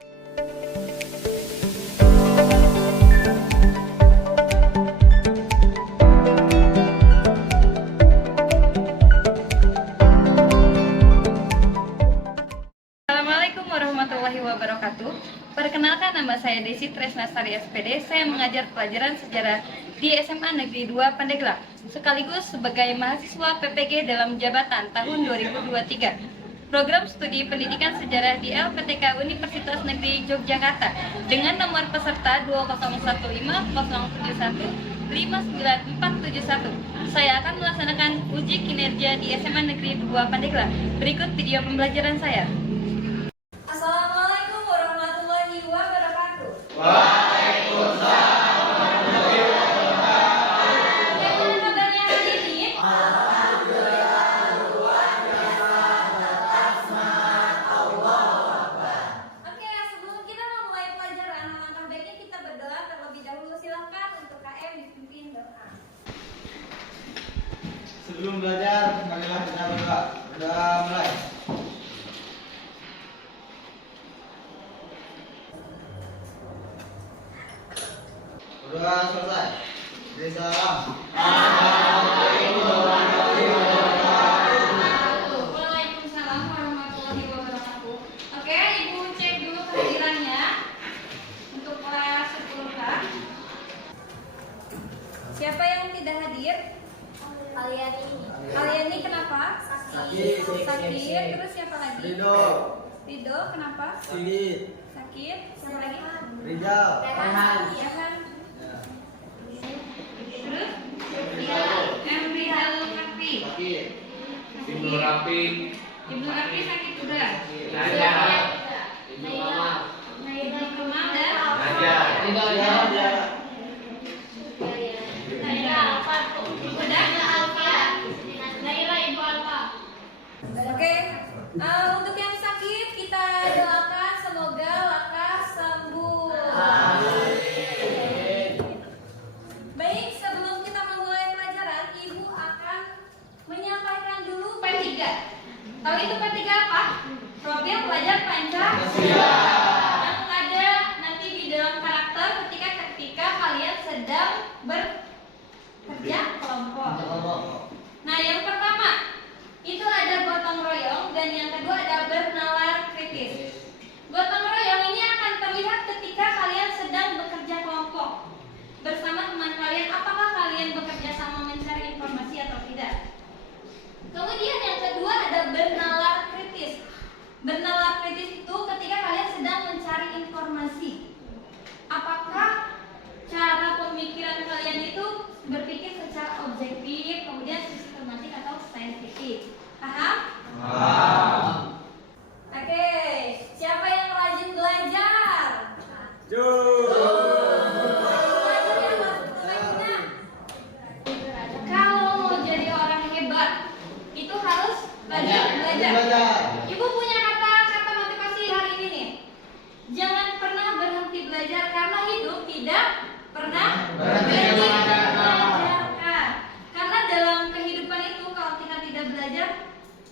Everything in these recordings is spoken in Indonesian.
Assalamualaikum warahmatullahi wabarakatuh. Perkenalkan, nama saya Desi Tresnastari SPD. Saya mengajar pelajaran sejarah di SMA Negeri 2 Pandeglang, sekaligus sebagai mahasiswa PPG dalam jabatan tahun 2023. Program studi pendidikan sejarah di LPTK Universitas Negeri Yogyakarta dengan nomor peserta 20150715941. Saya akan melaksanakan uji kinerja di SMA Negeri 2 Pandeglang. Berikut video pembelajaran saya. Assalamualaikum warahmatullahi wabarakatuh. Waalaikumsalam warahmatullahi wabarakatuh. Bagaimana kabarnya hari ini? Alhamdulillah, luar biasa, tetap semangat, Allahu Akbar. Oke, sebelum kita memulai pelajaran, alangkah baiknya kita berdoa terlebih dahulu. Silakan untuk KM dipimpin doa. Sebelum belajar, marilah kita berdoa. Berdoa mulai. Berdoa selesai. Beri salam. Waalaikumsalam warahmatullahi wabarakatuh. Oke, Ibu cek dulu kehadirannya untuk kelas 10K. Siapa yang tidak hadir? Aliani kenapa? Sakit. Terus siapa lagi? Rido kenapa? Sigit. Sakit. Siapa lagi? Rijal. Yahan. Terus? Emri Halul Kafi. Sakit. Ibnu Rafi, Ibnu Rafi sakit juga. Naja, Ibnu Kamal, Ibnu Kamal dan Naja, Oke, untuk yang sakit kita doakan semoga lekas sembuh. Baik, sebelum kita memulai pelajaran, Ibu akan menyampaikan dulu P3. Tahu itu P3 apa? Profil pelajar Pancasila. Yang ada nanti di dalam karakter ketika kalian sedang bekerja kelompok. Nah, yang pertama itu ada gotong royong dan yang kedua ada bernalar kritis. Gotong royong ini akan terlihat ketika kalian sedang bekerja kelompok bersama teman kalian. Apakah kalian bekerja sama mencari informasi atau tidak? Kemudian yang kedua ada bernalar kritis. Bernalar kritis itu ketika kalian sedang mencari informasi. Apakah cara pemikiran kalian itu berpikir secara objektif, kemudian sistematik atau saintifik? Paham? Oke, siapa yang rajin belajar? Kalau mau jadi orang hebat, itu harus rajin belajar. Ibu punya kata motivasi hari ini nih. Jangan pernah berhenti belajar karena hidup tidak pernah berhenti belajar. Karena dalam kehidupan itu kalau kita tidak belajar,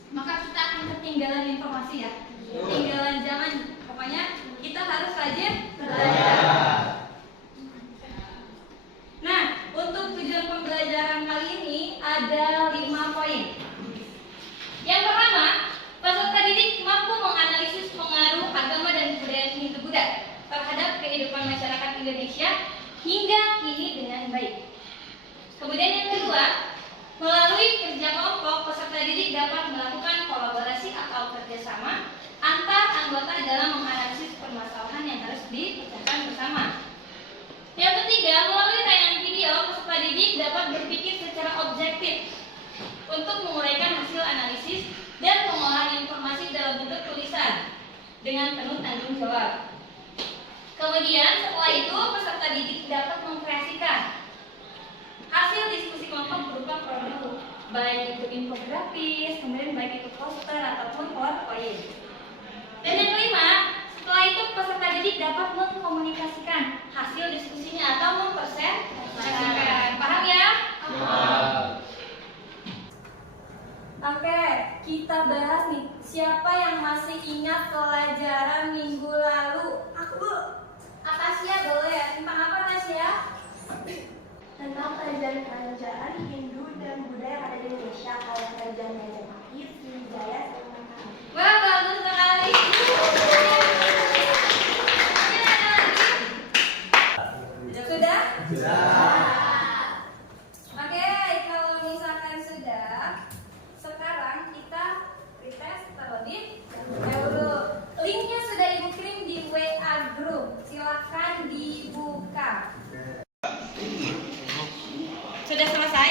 maka kita akan ketinggalan informasi ya. Ketinggalan zaman. Pokoknya kita harus rajin belajar. Nah, untuk tujuan pembelajaran kali ini ada 5 poin. Yang pertama, peserta didik mampu menganalisis pengaruh agama dan kebudayaan Hindu-Buddha terhadap kehidupan masyarakat Indonesia hingga kini dengan baik. Kemudian yang kedua, melalui kerja kelompok, peserta didik dapat melakukan kolaborasi atau kerjasama antar anggota dalam menganalisis permasalahan yang harus dipecahkan bersama. Yang ketiga, melalui tayangan video, peserta didik dapat berpikir secara objektif untuk menguraikan hasil analisis dan pengolahan informasi dalam bentuk tulisan dengan penuh tanggung jawab. Kemudian setelah itu peserta didik dapat mengkreasikan hasil diskusi kelompok berupa produk, baik itu infografis, kemudian baik itu poster ataupun PowerPoint. Dan yang kelima, setelah itu peserta didik dapat mengkomunikasikan hasil diskusinya atau mempresentasikan. Paham ya? Oke, kita bahas nih. Siapa yang masih ingat pelajaran minggu lalu? Bu, Akasia boleh. Tentang apa Akasia? Tentang kerajaan-kerajaan Hindu dan Buddha yang ada di Indonesia, kayak kerajaan Majapahit, Sriwijaya, dan lain-lain. Wah, bagus sekali. Mungkin ada lagi? Sudah? Oke, kalau misalkan sudah, sekarang kita retest terlebih dahulu. Linknya sudah Ibu kirim di WA group. Silakan dibuka. Sudah selesai?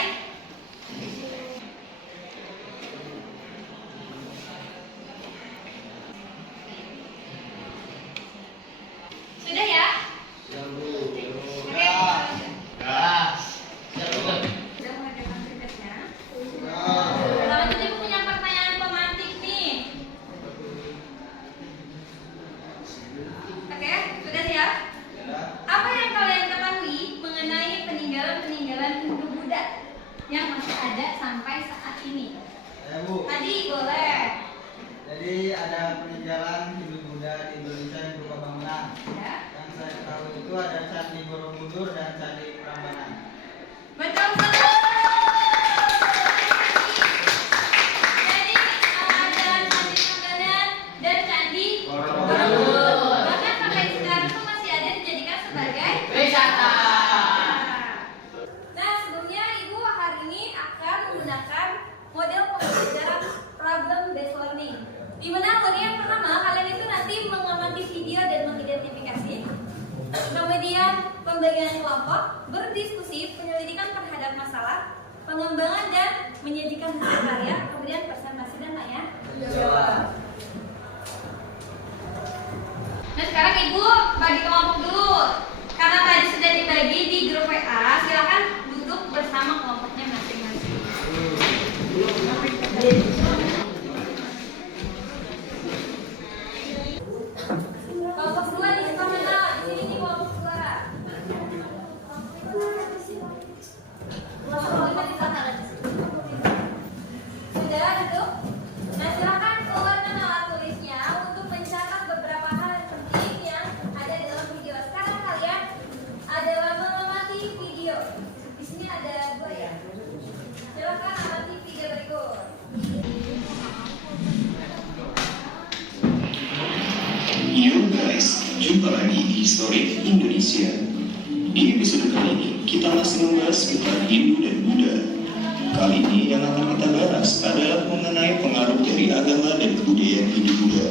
Sudah ya? Oke, sudah mengerjakan tugasnya. Selanjutnya Ibu punya pertanyaan pemantik nih. Oke, sudah siap? Apa yang kalian ketahui mengenai peninggalan-peninggalan Hindu Buddha yang masih ada sampai saat ini? Bu. Tadi boleh. Jadi ada peninggalan Hindu Buddha di Indonesia yang berupa bangunan. Ya. Yang saya ketahui itu ada Candi Borobudur dan Candi Prambanan. Betul sekali. Jadi ada Candi Prambanan dan Candi Borobudur. Bahkan sampai sekarang tuh masih ada dijadikan sebagai Wisata. Nah, sebelumnya Ibu hari ini akan menggunakan model pembelajaran problem based learning. Di mana yang pertama kalian itu nanti mengamati video dan mengidentifikasi. Kemudian pembagian kelompok, berdiskusi, penyelidikan terhadap masalah, pengembangan dan menyajikan hasil karya, kemudian presentasi dan tanya jawab. Nah sekarang Ibu bagi kelompok dulu. Karena tadi sudah dibagi di grup WA, silakan duduk bersama kelompoknya masing-masing. Kelompok dua di sebelah mana? Di sini nih kelompok dua. Kelompok lima di sana. Sudah duduk? Nah silakan keluarkan alat tulisnya untuk mencatat beberapa hal yang penting yang ada dalam video. Sekarang kalian adalah mengamati video. Di sini ada dua ya. Silakan amati video berikut. Yo guys, jumpa lagi di Story Indonesia. Di episode kali ini, kita masih membahas seputar Hindu dan Buddha. Kali ini yang akan kita bahas adalah mengenai pengaruh dari agama dan kebudayaan Hindu-Buddha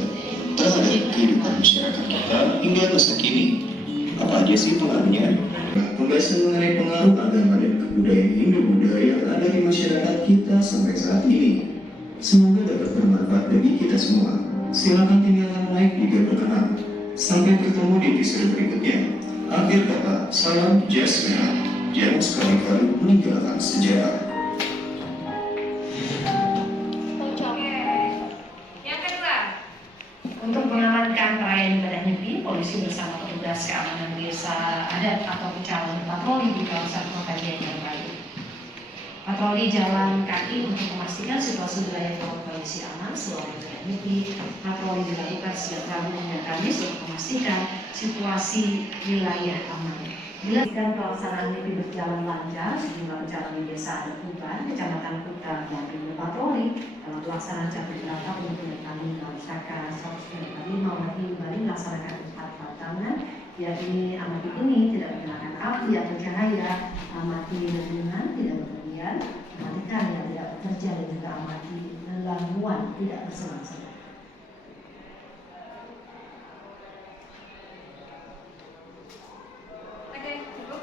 terhadap kehidupan masyarakat kita hingga masa kini. Apa aja sih pengaruhnya? Pembahasan mengenai pengaruh agama dan kebudayaan Hindu-Buddha yang ada di masyarakat kita sampai saat ini. Semoga dapat bermanfaat bagi kita semua. Silakan tinggalkan like jika berkenan. Sampai bertemu di episode berikutnya. Akhir kata, salam Jazz Merah. Jangan sekali-kali meninggalkan sejarah. Oke. Yang kedua. Untuk mengamankan perayaan ibadah Nyepi, polisi bersama petugas keamanan desa adat atau pecalang patroli di kawasan Kota Gianyar Bali. Patroli jalan kaki untuk memastikan situasi wilayah polisi aman selama ibadah Nyepi. Patroli dilakukan sejak Rabu hingga Kamis untuk memastikan situasi wilayah aman. Bila pelaksanaan Nyepi berjalan lancar, sejumlah pecalang di desa Adat Kuban, Kecamatan Kuta, dan berpatroli dalam pelaksanaan capai berapa untuk menekan Saka 135 Wati Bali melaksanakan 4 tantangan, yakni amati ini tidak menggunakan api atau cahaya, amati lingkungan tidak berlebihan, amatikan yang tidak bekerja dan juga amati gangguan tidak berselang-selang. Oke, cukup.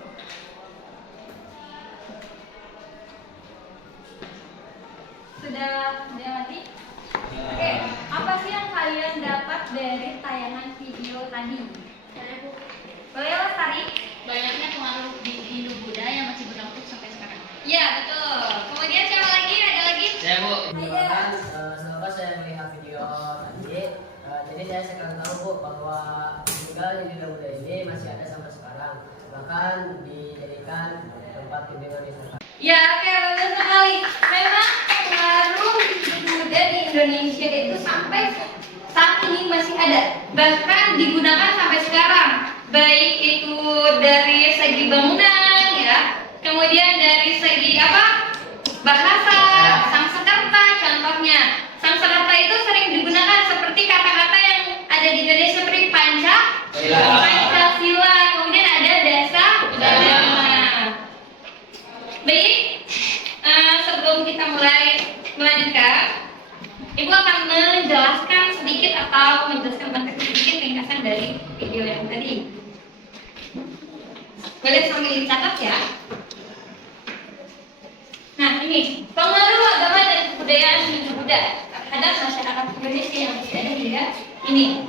Sudah mati? Oke, apa sih yang kalian dapat dari tayangan video tadi? Boleh Lestari? Banyaknya pengaruh di Hindu Buddha yang masih berlangsung sampai sekarang. Iya, betul. Kemudian siapa lagi? Ada lagi? Saya Bu. Perkenalkan, setelah saya melihat video tadi, jadi saya sekarang tahu Bu bahwa tinggal di Buddha ini masih ada sampai sekarang, bahkan dijadikan tempat kunjungan wisata. Ya, oke, bagus sekali. Memang pengaruh Buddha di Indonesia itu sampai saat ini masih ada, bahkan digunakan sampai sekarang. baik itu dari segi bangunan ya, kemudian dari segi bahasa, Sanskerta contohnya. Sanskerta itu sering digunakan seperti kata-kata yang ada di Indonesia seperti Pancasila, kemudian ada dasar agama. Baik, sebelum kita mulai melanjutkan, Ibu akan menjelaskan sedikit atau menjelaskan sedikit ringkasan dari video yang tadi. Boleh sambil dicatat ya. Nah ini pengaruh agama dan kebudayaan Hindu-Buddha terhadap masyarakat Indonesia yang masih ada hingga ini.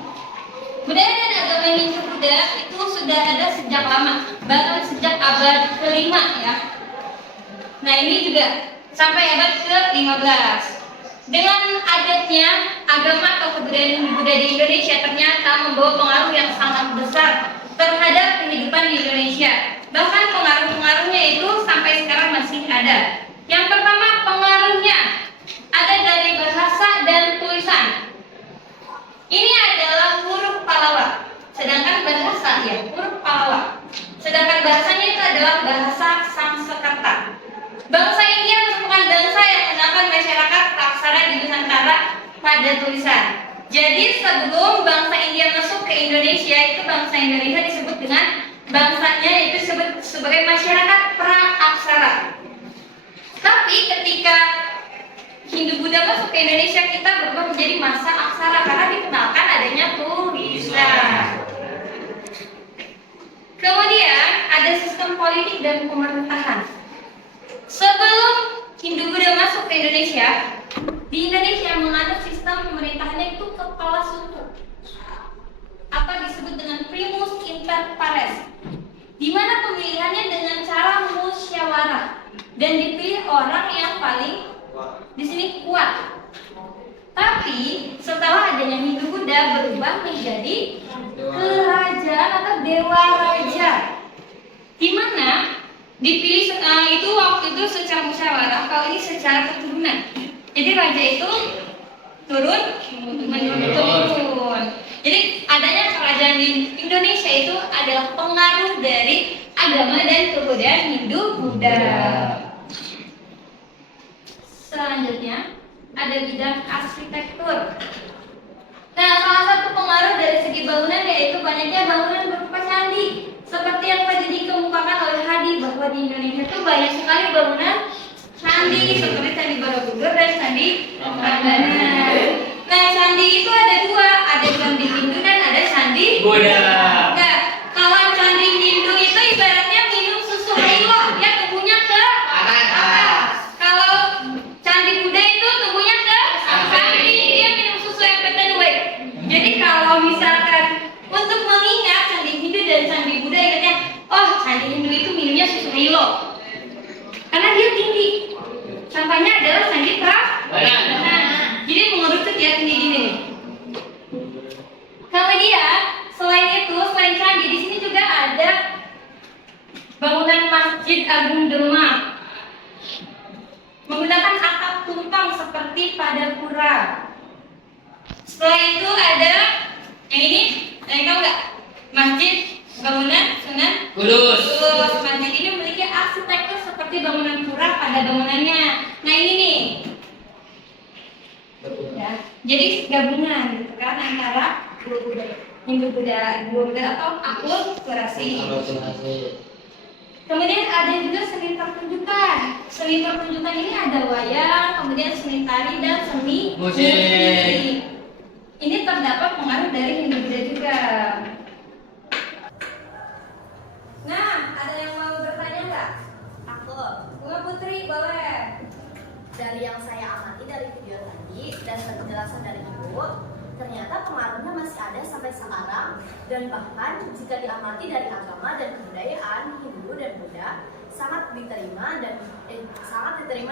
Budaya dan agama Hindu-Buddha itu sudah ada sejak lama, bahkan sejak abad ke-5 ya. Nah ini juga sampai abad ke-15. Dengan adanya agama atau kebudayaan Hindu-Buddha di Indonesia ternyata membawa pengaruh yang sangat besar terhadap kehidupan di Indonesia. Bahkan pengaruh-pengaruhnya itu sampai sekarang masih ada. Yang pertama, pengaruhnya ada dari bahasa dan tulisan. Ini adalah huruf Pallawa, sedangkan bahasa ya huruf Pallawa. Sedangkan bahasanya itu adalah bahasa Sanskerta. Bangsa India merupakan bangsa yang menggunakan masyarakat aksara di Nusantara pada tulisan. Jadi sebelum bangsa India masuk ke Indonesia, itu bangsa Indonesia disebut dengan bangsanya itu disebut sebagai masyarakat pra-aksara. Tapi ketika Hindu-Buddha masuk ke Indonesia, kita berubah menjadi masa aksara karena dikenalkan adanya tulisan. Kemudian ada sistem politik dan pemerintahan. Sebelum Hindu-Buddha masuk ke Indonesia, di Indonesia menganut sistem pemerintahannya itu kepala suku atau disebut dengan primus inter pares, di mana pemilihannya dengan cara musyawarah dan dipilih orang yang paling di sini kuat. Tapi setelah adanya Hindu-Buddha berubah menjadi kerajaan atau dewa raja, di mana dipilih itu waktu itu secara musyawarah, kalau ini secara keturunan. Jadi raja itu turun menurun. Jadi adanya kerajaan di Indonesia itu adalah pengaruh dari agama dan kebudayaan Hindu-Buddha. Selanjutnya ada bidang arsitektur. Nah, salah satu pengaruh dari segi bangunan yaitu banyaknya bangunan berupa candi. Seperti yang tadi dikemukakan oleh Hadi bahwa di Indonesia itu banyak sekali bangunan candi seperti Candi Borobudur dan Candi Prambanan. Nah, candi itu ada dua, ada candi Hindu dan ada candi Buddha. Nah, kalau candi Hindu itu ibaratnya minum susu Milo, dia tumbuhnya ke atas. Kalau candi Buddha itu tumbuhnya ke samping, dia minum susu FPT2. Jadi kalau misalkan untuk mengingat candi Hindu dan candi Buddha, ingatnya, oh candi Hindu itu minumnya susu Milo karena dia tinggi. Contohnya adalah candi Prambanan. Jadi mengerucut ya tinggi gini nih. Kemudian selain itu, selain candi, di sini juga ada bangunan Masjid Agung Demak menggunakan atap tumpang seperti pada pura. Setelah itu ada yang ini, tahu nggak? Masjid bangunan Sunan Kudus. Masjid ini memiliki arsitektur seperti bangunan pura pada bangunannya. Nah ini nih. Ya, jadi gabungan gitu kan antara Hindu-Buddha atau akulturasi. Kemudian ada juga seni pertunjukan. Seni pertunjukan ini ada wayang, kemudian seni tari dan seni musik. Ini terdapat pengaruh dari Hindu-Buddha juga. Nah, ada yang mau bertanya nggak? Aku, Bunga Putri, boleh. dari yang saya amati dari video tadi dan penjelasan dari Ibu, ternyata pengaruhnya masih ada sampai sekarang, dan bahkan jika diamati dari agama dan kebudayaan Hindu dan Buddha sangat diterima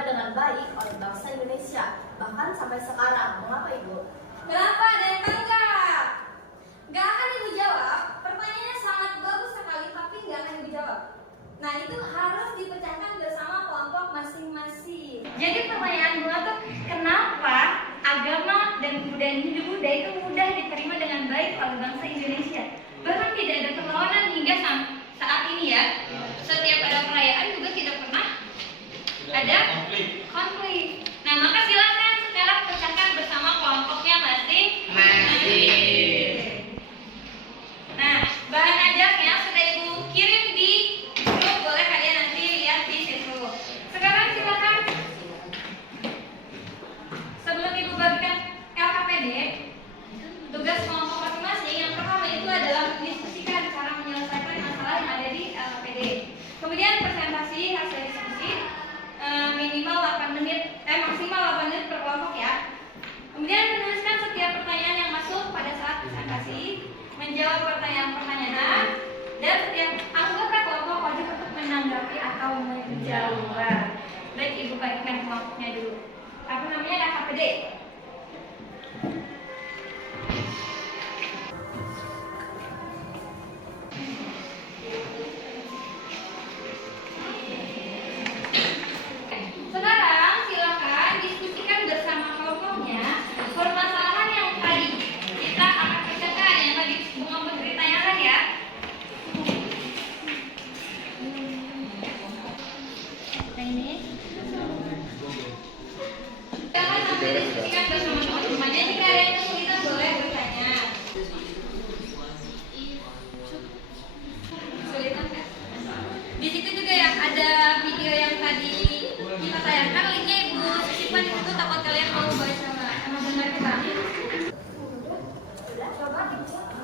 dengan baik oleh bangsa Indonesia, bahkan sampai sekarang. Mengapa Ibu? Kenapa? Ada yang tahu nggak? Nggak akan Ibu jawab. Pertanyaannya sangat bagus sekali, tapi nggak akan Ibu jawab. Nah, itu harus dipecahkan bersama kelompok masing-masing. Jadi pertanyaan Bunga tuh, kenapa agama dan kebudayaan Hindu-Buddha itu mudah diterima dengan baik oleh bangsa Indonesia? Bahkan tidak ada perlawanan hingga saat ini ya. Setiap ada perayaan juga tidak pernah ada konflik. Nah, maka silakan sekarang pecahkan bersama kelompoknya masing-masing. Nah, bahan ajarnya sudah Ibu kirim di grup, boleh kalian nanti lihat di situ. Sekarang silakan sebelum Ibu bagikan LKPD, tugas kelompok masing-masing yang pertama itu adalah mendiskusikan cara menyelesaikan masalah yang ada di LKPD. Kemudian presentasi hasil diskusi minimal 8 menit, maksimal 8 menit per kelompok ya. Kemudian menuliskan setiap pertanyaan yang masuk pada saat presentasi, menjawab pertanyaan-pertanyaan, dan setiap anggota kelompok wajib untuk menanggapi atau menjawab. Baik, Ibu bagikan kelompoknya dulu. Apa namanya? LKPD. Sekarang silakan diskusikan bersama kelompoknya permasalahan yang tadi kita akan kerjakan, yang tadi Bunga Putri tanyakan ya. Nah ini. Silakan sambil diskusikan bersama teman-temannya. Jika ada yang kesulitan boleh bertanya. Kesulitan kan? Di situ juga ya ada video yang tadi kita tayangkan, linknya Ibu simpan di situ, takut kalian mau baca sama benar kita. Sudah coba dibuat.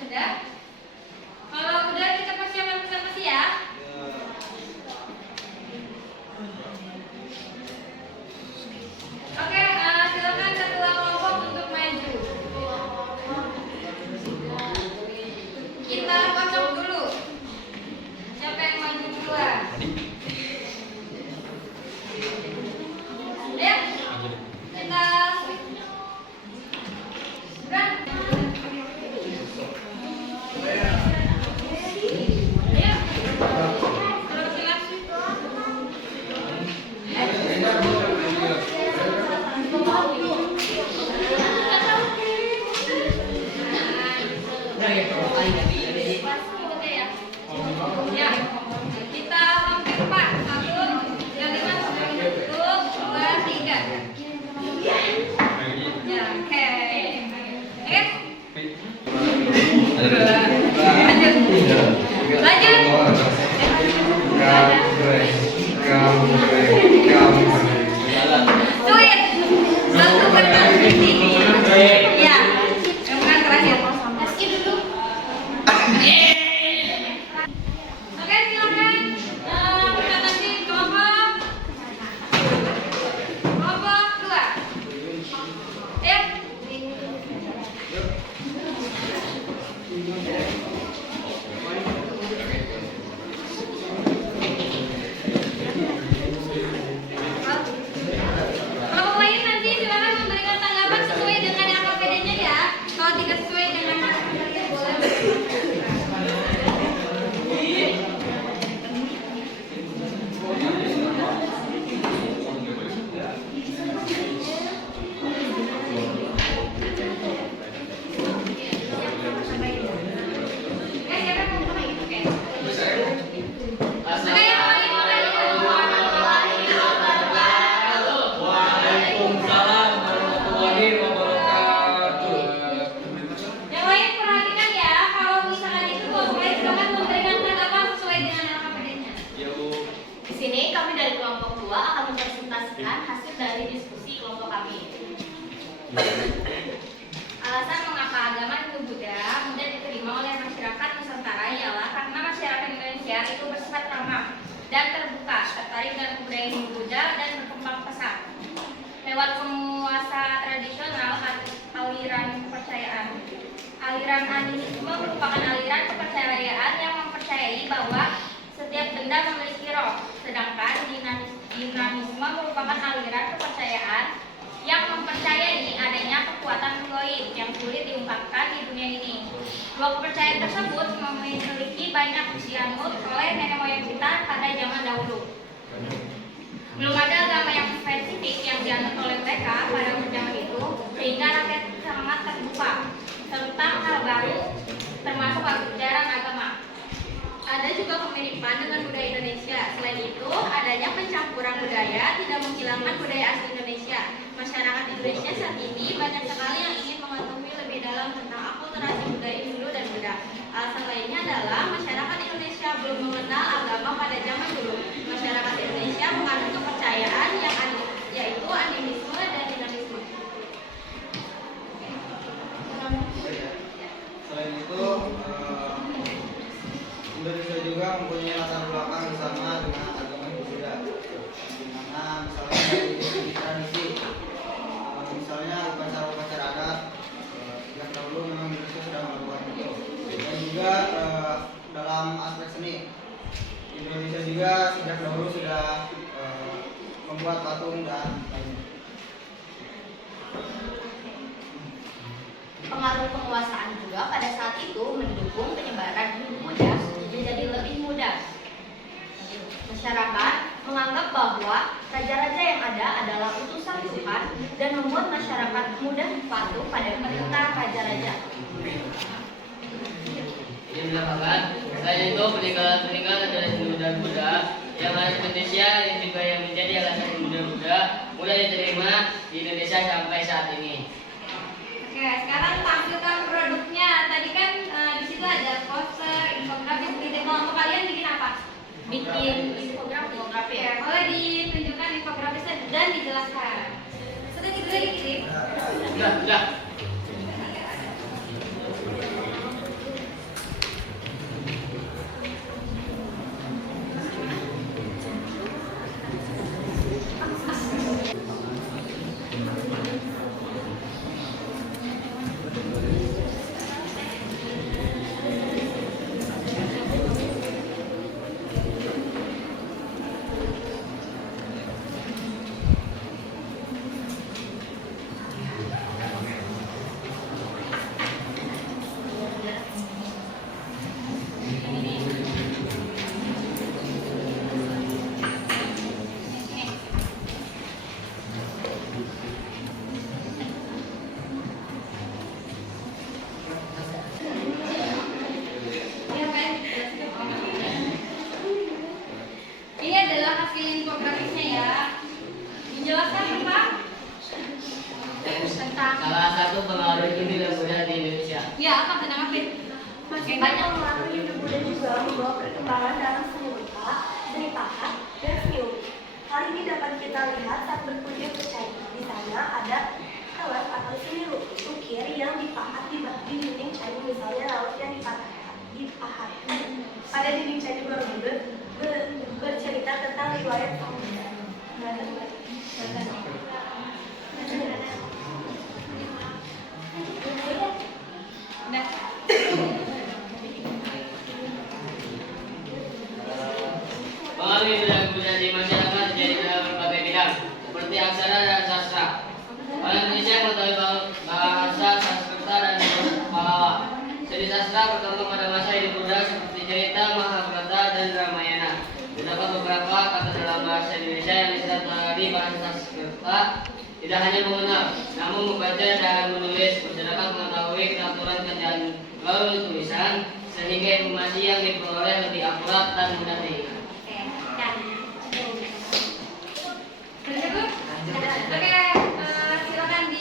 Sudah? Kalau udah kita persiapan presentasi ya. Oke, silakan ketua kelompok untuk maju. Kita kocok dulu. Siapa yang maju duluan? Ya, kita Bran. Ayo. Ya, kita hampir 4. 1, yang 5 sudah tutup, 2, 3. Ya, oke. Oke. Lanjut. Sweet. Satu bertransmisi. Ya. Yang bukan terakhir. Meski dulu. Oke, silakan. Presentasi kelompok 2. Ya. Kelompok lain nanti silakan memberikan tanggapan sesuai dengan LKPD-nya ya. Kalau tidak sesuai dengan LKPD boleh. Oke, siapa yang mau mulai? Oke. Oke, yang lain mulai. Waalaikumsalam warahmatullahi wabarakatuh. Yang lain perhatikan ya, kalau misalkan itu kelompok lain silakan memberikan tanggapan sesuai dengan LKPD-nya. Di sini kami dari kelompok 2 akan mempresentasikan hasil dari diskusi kelompok kami. Alasan mengapa agama Hindu-Buddha mudah diterima oleh masyarakat Nusantara ialah karena masyarakat Indonesia itu bersifat ramah dan terbuka, tertarik dengan budaya Hindu-Buddha dan berkembang pesat. Lewat penguasa tradisional aliran kepercayaan. Aliran animisme merupakan aliran kepercayaan yang mempercayai bahwa setiap benda memiliki roh, sedangkan dinamisme merupakan aliran kepercayaan yang mempercayai adanya kekuatan gaib yang sulit diungkapkan di dunia ini. Dua kepercayaan tersebut memiliki banyak dianut oleh nenek moyang kita pada zaman dahulu. Belum ada agama yang spesifik politik yang dianut oleh mereka pada zaman itu, sehingga rakyat sangat terbuka tentang hal baru, termasuk ajaran agama. Ada juga kemiripan dengan budaya Indonesia. Selain itu, adanya pencampuran budaya tidak menghilangkan budaya asli Indonesia. Masyarakat Indonesia saat ini banyak sekali yang ingin mengetahui lebih dalam tentang akulturasi budaya Hindu dan Buddha. Alasan lainnya adalah masyarakat Indonesia belum mengenal agama pada zaman dulu. Masyarakat Indonesia menganut kepercayaan yaitu animisme dan dinamisme. Selain itu, Indonesia juga mempunyai latar belakang sama dengan agama Hindu Buddha, di mana misalnya dari segi tradisi, misalnya upacara-upacara adat, sejak dahulu memang Indonesia sudah melakukan itu. Dan juga dalam aspek seni, Indonesia juga sejak dahulu sudah membuat patung dan lainnya. Pengaruh penguasaan juga pada saat itu mendukung penyebaran Hindu Buddha menjadi lebih mudah. Masyarakat menganggap bahwa raja-raja yang ada adalah utusan Tuhan dan membuat masyarakat mudah patuh pada perintah raja-raja. Ini menambahkan, selain itu peninggalan dari Hindu dan Buddha yang ada di Indonesia yang juga yang menjadi alasan Hindu dan Buddha mudah diterima di Indonesia sampai saat ini. Oke, sekarang tampilkan produknya. Tadi kan di situ ada poster, infografis, gitu. Kalau kalian bikin apa? Bikin infografi. Ya, boleh ditunjukkan infografisnya dan dijelaskan. Sudah dikirim? Sudah. Iya, Pak. Ini adalah hasil infografisnya ya. Menjelaskan tentang Salah satu pengaruh Hindu dan Buddha di Indonesia. ya apa tentang apa? Masih banyak pengaruh Hindu Buddha juga membawa perkembangan dalam seni rupa, seni pahat, dan seni lukis. Hal ini dapat kita lihat saat berkunjung ke China. Di sana ada alat atau seni ukir yang dipahat di dinding China, misalnya laut yang dipahat. Pada dinding China Borobudur bercerita tentang riwayat Samudra. Nah, Pengaruh Hindu dan Buddha di masyarakat terjadi dalam berbagai bidang, seperti aksara dan sastra. Orang Indonesia mengetahui bahasa Sanskerta dan Pallawa. Seni sastra berkembang pada masa Hindu Buddha seperti cerita, Mahabharata, dan Ramayana. Terdapat beberapa kata dalam bahasa Indonesia yang disebut dari bahasa Sanskerta tidak hanya mengenal, namun membaca dan menulis, masyarakat mengetahui aturan kerjaan lalu tulisan, sehingga informasi yang diperoleh lebih akurat dan mudah diingat. Oke, silakan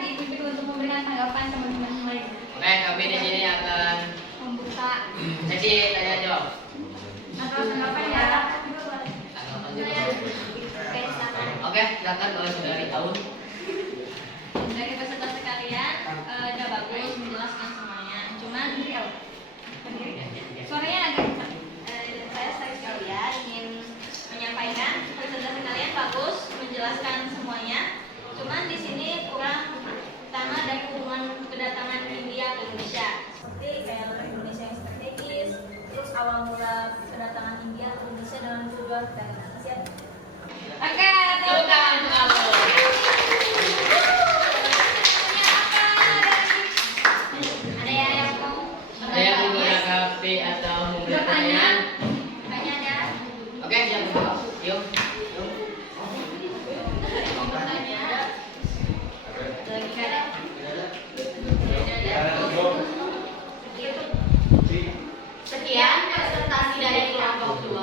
dipimpin untuk memberikan tanggapan teman-teman lain. Oke, kami di sini akan Membuka sesi tanya jawab. atau tanggapan ya. Oke, silakan kalau saudari Aun. Dari peserta sekalian, udah bagus menjelaskan semuanya. Cuman suaranya agak kencang. Saya sekalian ingin menyampaikan peserta sekalian bagus menjelaskan semuanya. Cuman di sini kurang pertama dari hubungan kedatangan India ke Indonesia. Seperti kayak Indonesia yang strategis, terus awal mula kedatangan India ke Indonesia dengan tujuan Asia. Oke, tepuk tangan. Ada yang mau Ada yang mau menanggapi atau memberi pertanyaan? Tanya ada. Oke, siap. Yuk. Sekian presentasi dari kelompok 2.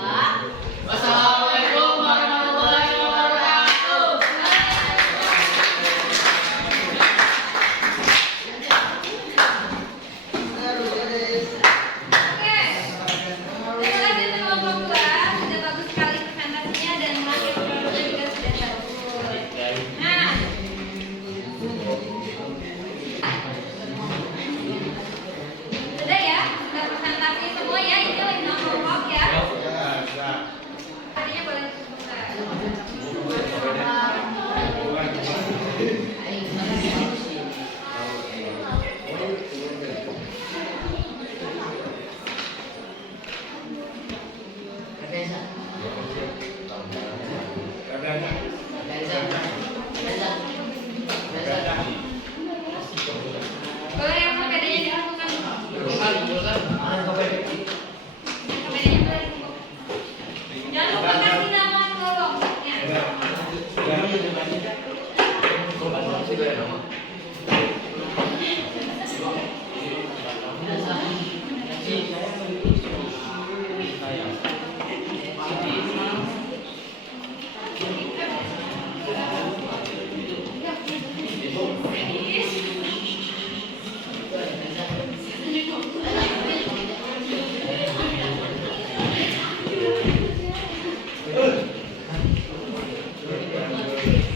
Wassalamualaikum warahmatullahi wabarakatuh. Oke, terima kasih untuk kelompok 2, sudah bagus sekali presentasinya dan hasil produknya juga sudah bagus. Nah, sudah ya, sudah presentasi semua ya, ini lima kelompok ya. Tadinya boleh dibuka. Reza. Boleh yang sepedanya dilakukan. Sepedanya boleh dibuka. Jangan lupa kasih nama kelompoknya.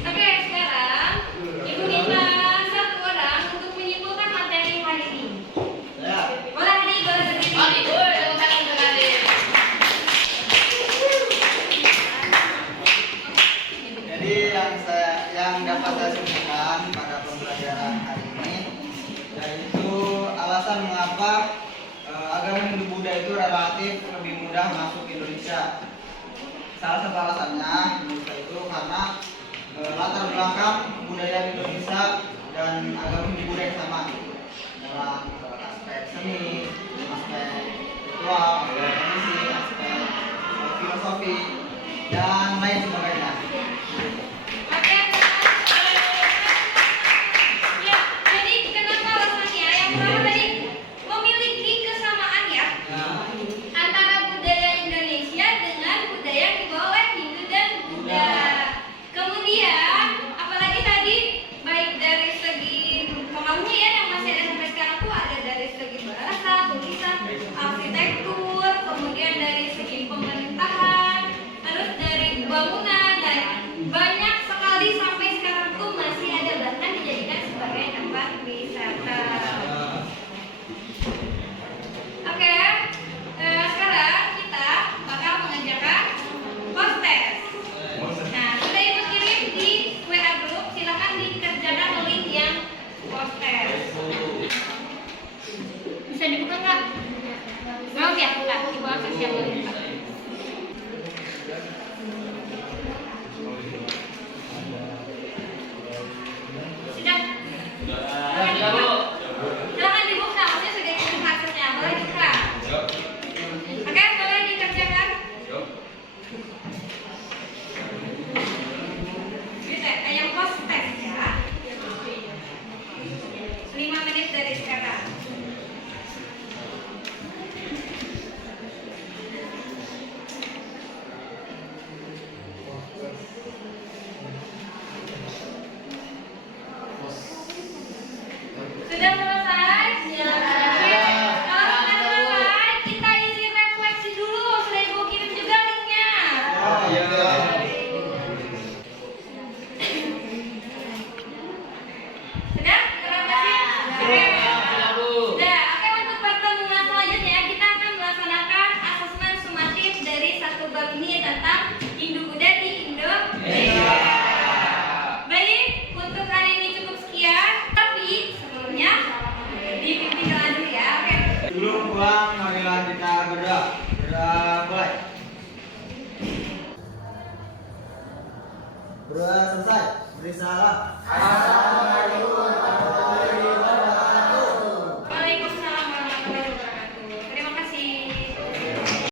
Oke, sekarang Ibu minta satu orang untuk menyimpulkan materi hari ini. Boleh Hadi, boleh berdiri. Jadi yang dapat saya simpulkan pada pembelajaran hari ini yaitu alasan mengapa agama Hindu-Buddha itu relatif lebih mudah masuk ke Indonesia. Salah satu alasannya Indonesia itu karena latar belakang budaya Indonesia dan agama Hindu-Buddha yang sama dalam aspek seni, aspek ritual, aspek tradisi, aspek filosofi dan lain sebagainya. Oke. Ya, jadi kenapa alasannya? Yang pertama tadi memiliki kesamaan ya antara budaya Indonesia dengan budaya yang dibawa oleh Hindu dan Buddha. Kemudian, apalagi tadi baik dari segi pengaruhnya ya yang masih ada sampai sekarang tuh ada dari segi bahasa, tulisan, arsitektur, kemudian dari segi pemerintahan, terus dari bangunan dan banyak sekali sampai sekarang tuh masih ada bahkan dijadikan sebagai tempat wisata. Oke, sekarang kita bakal mengerjakan post test. Nah, sudah Ibu kirim di WA group, silakan dikerjakan link yang post test. Bisa dibuka nggak? Mau ya, buka. Ibu akses yang buka. Sudah? Silakan dibuka, maksudnya sudah kirim aksesnya, boleh dibuka. Oke, boleh dikerjakan. Yang post test ya. 5 menit dari sekarang. Sudah selesai? Kalau sudah selesai, kita isi refleksi dulu. Sudah Ibu kirim juga linknya. Sudah? Refleksi? Oke. Sudah. Oke, untuk pertemuan selanjutnya kita akan melaksanakan asesmen sumatif dari satu bab ini tentang Hindu-Buddha di Indonesia. Baik, untuk hari ini cukup sekian. Tapi sebelumnya dipimpin doa dulu ya. Oke. Sebelum pulang, marilah kita berdoa. Berdoa mulai. Berdoa selesai. Beri salam.